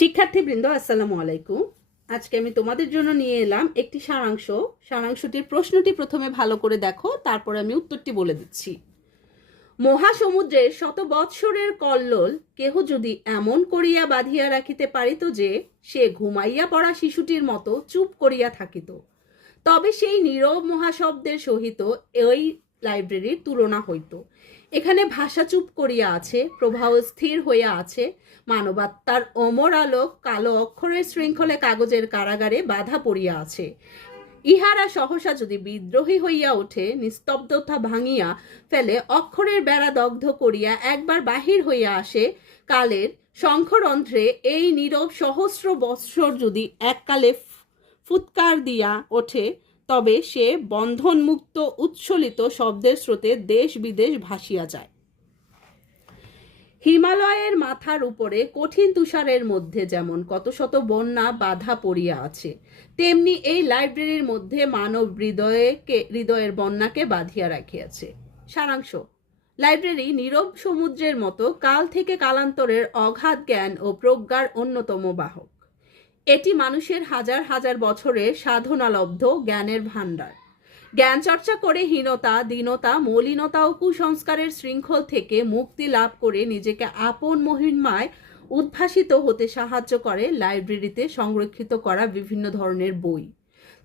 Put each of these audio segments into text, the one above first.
শিক্ষার্থীবৃন্দ, আসসালামু আলাইকুম। আজকে আমি তোমাদের জন্য নিয়ে এলাম একটি সারাংশটির প্রশ্নটি প্রথমে ভালো করে দেখো, তারপর আমি উত্তরটি বলে দিচ্ছি। মহাসমুদ্রের শত বৎসরের কল্লোল কেহ যদি এমন করিয়া বাঁধিয়া রাখিতে পারিত যে সে ঘুমাইয়া পড়া শিশুটির মতো চুপ করিয়া থাকিত, তবে সেই নীরব মহাশব্দের সহিত এই লাইব্রেরির তুলনা হইত। এখানে ভাষা চুপ করিয়া আছে, প্রবাহ স্থির হইয়া আছে, মানবাত্মার অমর আলোক কালো অক্ষরের শৃঙ্খলে কাগজের কারাগারে বাধা পড়িয়া আছে। ইহারা সহসা যদি বিদ্রোহী হইয়া ওঠে, নিস্তব্ধতা ভাঙিয়া ফেলে, অক্ষরের বেড়া দগ্ধ করিয়া একবার বাহির হইয়া আসে কালের শঙ্খরন্ধ্রে, এই নীরব সহস্র বৎসর যদি এককালে ফুৎকার দিয়া ওঠে, তবে সে বন্ধনমুক্ত উচ্ছ্বলিত শব্দের স্রোতে দেশ বিদেশ ভাসিয়া যায়। হিমালয়ের মাথার উপরে কঠিন তুষারের মধ্যে যেমন কত শত বন্যা বাধা পড়িয়া আছে, তেমনি এই লাইব্রেরির মধ্যে মানব হৃদয়ের বন্যাকে বাঁধিয়া রাখিয়াছে। সারাংশ: লাইব্রেরি নীরব সমুদ্রের মতো কাল থেকে কালান্তরের অগাধ জ্ঞান ও প্রজ্ঞার অন্যতম বাহক। এটি মানুষের হাজার হাজার বছরের সাধনালব্ধ জ্ঞানের ভাণ্ডার। জ্ঞান চর্চা করে হীনতা, দীনতা, মলিনতা ও কুসংস্কারের শৃঙ্খল থেকে মুক্তি লাভ করে নিজেকে আপন মহিমায় উদ্ভাসিত হতে সাহায্য করে লাইব্রেরিতে সংরক্ষিত করা বিভিন্ন ধরনের বই।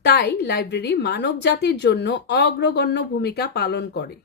তাই লাইব্রেরি মানব জাতির জন্য অগ্রগণ্য ভূমিকা পালন করে।